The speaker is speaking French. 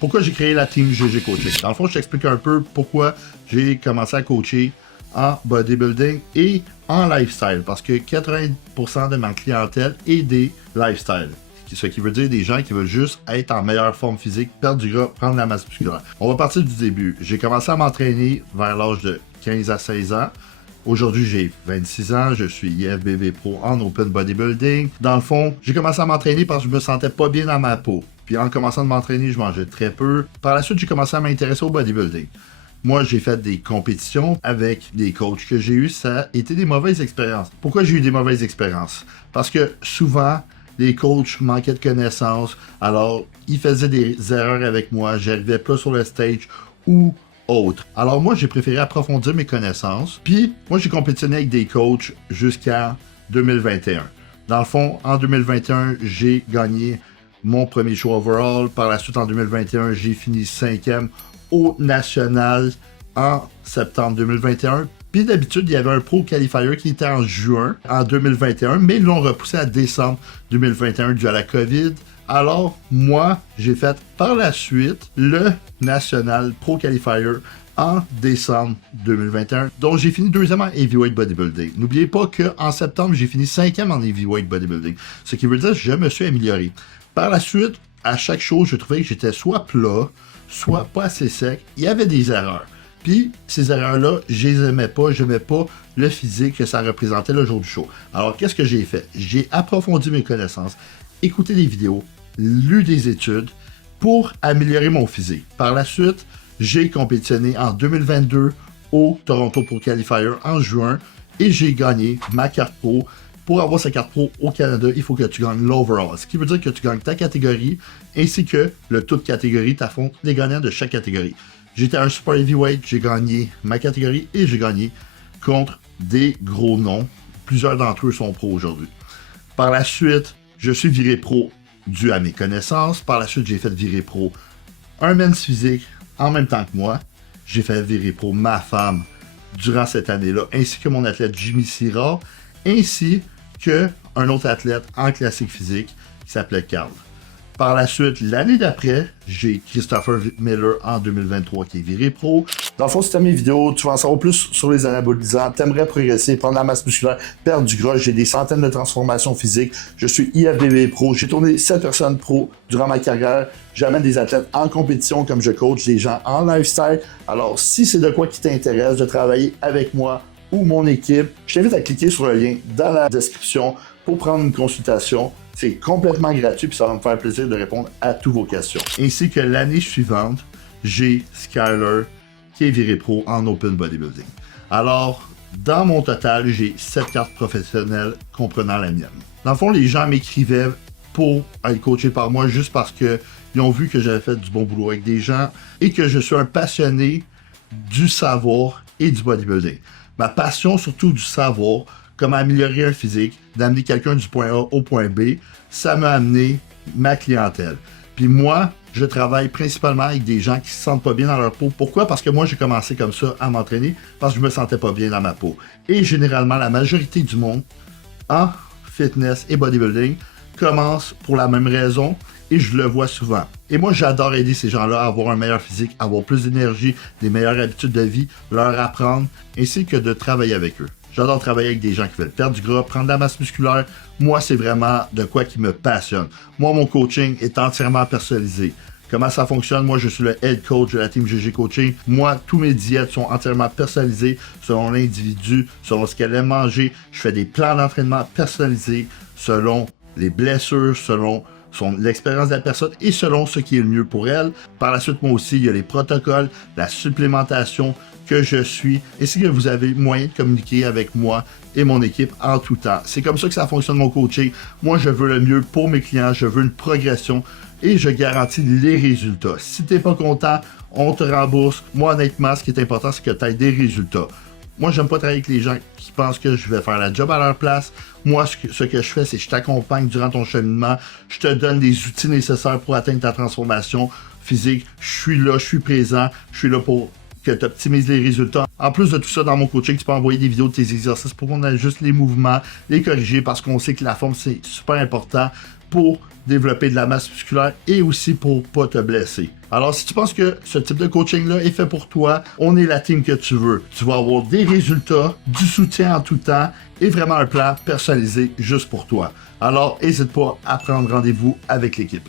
Pourquoi j'ai créé la team GG Coaching? Dans le fond, je t'explique un peu pourquoi j'ai commencé à coacher en bodybuilding et en lifestyle. Parce que 80% de ma clientèle est des lifestyles. Ce qui veut dire des gens qui veulent juste être en meilleure forme physique, perdre du gras, prendre de la masse musculaire. On va partir du début. J'ai commencé à m'entraîner vers l'âge de 15 à 16 ans. Aujourd'hui, j'ai 26 ans, je suis IFBB Pro en Open Bodybuilding. Dans le fond, j'ai commencé à m'entraîner parce que je me sentais pas bien dans ma peau. Puis en commençant de m'entraîner, je mangeais très peu. Par la suite, j'ai commencé à m'intéresser au bodybuilding. Moi, j'ai fait des compétitions avec des coachs que j'ai eus. Ça a été des mauvaises expériences. Pourquoi j'ai eu des mauvaises expériences? Parce que souvent, les coachs manquaient de connaissances. Alors, ils faisaient des erreurs avec moi. J'arrivais pas sur le stage ou autre. Alors moi, j'ai préféré approfondir mes connaissances. Puis, moi, j'ai compétitionné avec des coachs jusqu'à 2021. Dans le fond, en 2021, j'ai gagné mon premier show overall. Par la suite, en 2021, j'ai fini 5e au national en septembre 2021. Puis d'habitude, il y avait un Pro Qualifier qui était en juin en 2021, mais ils l'ont repoussé à décembre 2021 dû à la COVID. Alors, moi, j'ai fait par la suite le National Pro Qualifier en décembre 2021, dont j'ai fini 2e en Heavyweight Bodybuilding. N'oubliez pas qu'en septembre, j'ai fini 5e en Heavyweight Bodybuilding, ce qui veut dire que je me suis amélioré. Par la suite, à chaque chose, je trouvais que j'étais soit plat, soit pas assez sec. Il y avait des erreurs. Puis, ces erreurs-là, je les aimais pas, je n'aimais pas le physique que ça représentait le jour du show. Alors, qu'est-ce que j'ai fait? J'ai approfondi mes connaissances, écouté des vidéos, lu des études pour améliorer mon physique. Par la suite, j'ai compétitionné en 2022 au Toronto Pro Qualifier en juin et j'ai gagné ma carte pro. Pour avoir sa carte pro au Canada, il faut que tu gagnes l'overall, ce qui veut dire que tu gagnes ta catégorie ainsi que le toute catégorie, t'affrontes les gagnants de chaque catégorie. J'étais un super heavyweight, j'ai gagné ma catégorie et j'ai gagné contre des gros noms. Plusieurs d'entre eux sont pros aujourd'hui. Par la suite, je suis viré pro dû à mes connaissances. Par la suite, j'ai fait virer pro un men's physique en même temps que moi. J'ai fait virer pro ma femme durant cette année-là, ainsi que mon athlète Jimmy Syrah, ainsi qu'un autre athlète en classique physique qui s'appelait Carl. Par la suite, l'année d'après, j'ai Christopher Miller en 2023 qui est viré pro. Dans le fond, si tu aimes mes vidéos, tu vas en savoir plus sur les anabolisants, tu aimerais progresser, prendre la masse musculaire, perdre du gras. J'ai des centaines de transformations physiques. Je suis IFBB Pro. J'ai tourné 7 personnes pro durant ma carrière. J'amène des athlètes en compétition comme je coach des gens en lifestyle. Alors, si c'est de quoi qui t'intéresse de travailler avec moi ou mon équipe, je t'invite à cliquer sur le lien dans la description pour prendre une consultation. C'est complètement gratuit puis ça va me faire plaisir de répondre à toutes vos questions. Ainsi que l'année suivante, j'ai Skyler qui est viré pro en Open Bodybuilding. Alors, dans mon total, j'ai 7 cartes professionnelles comprenant la mienne. Dans le fond, les gens m'écrivaient pour être coaché par moi juste parce qu'ils ont vu que j'avais fait du bon boulot avec des gens et que je suis un passionné du savoir et du bodybuilding. Ma passion surtout du savoir, comment améliorer un physique, d'amener quelqu'un du point A au point B, ça m'a amené ma clientèle. Puis moi, je travaille principalement avec des gens qui se sentent pas bien dans leur peau. Pourquoi? Parce que moi, j'ai commencé comme ça à m'entraîner parce que je me sentais pas bien dans ma peau. Et généralement, la majorité du monde en fitness et bodybuilding commence pour la même raison et je le vois souvent. Et moi, j'adore aider ces gens-là à avoir un meilleur physique, à avoir plus d'énergie, des meilleures habitudes de vie, leur apprendre, ainsi que de travailler avec eux. J'adore travailler avec des gens qui veulent perdre du gras, prendre de la masse musculaire. Moi, c'est vraiment de quoi qui me passionne. Moi, mon coaching est entièrement personnalisé. Comment ça fonctionne? Moi, je suis le head coach de la team GG Coaching. Moi, tous mes diètes sont entièrement personnalisées selon l'individu, selon ce qu'elle aime manger. Je fais des plans d'entraînement personnalisés selon les blessures, selon l'expérience de la personne et selon ce qui est le mieux pour elle. Par la suite, moi aussi, il y a les protocoles, la supplémentation que je suis, ainsi que vous avez moyen de communiquer avec moi et mon équipe en tout temps. C'est comme ça que ça fonctionne mon coaching. Moi, je veux le mieux pour mes clients, je veux une progression et je garantis les résultats. Si tu n'es pas content, on te rembourse. Moi, honnêtement, ce qui est important, c'est que tu aies des résultats. Moi, j'aime pas travailler avec les gens qui pensent que je vais faire la job à leur place. Moi, ce que je fais, c'est que je t'accompagne durant ton cheminement. Je te donne les outils nécessaires pour atteindre ta transformation physique. Je suis là, je suis présent. Je suis là pour que tu optimises les résultats. En plus de tout ça, dans mon coaching, tu peux envoyer des vidéos de tes exercices pour qu'on ajuste les mouvements, les corriger, parce qu'on sait que la forme, c'est super important pour développer de la masse musculaire et aussi pour pas te blesser. Alors, si tu penses que ce type de coaching-là est fait pour toi, on est la team que tu veux. Tu vas avoir des résultats, du soutien en tout temps et vraiment un plan personnalisé juste pour toi. Alors, n'hésite pas à prendre rendez-vous avec l'équipe.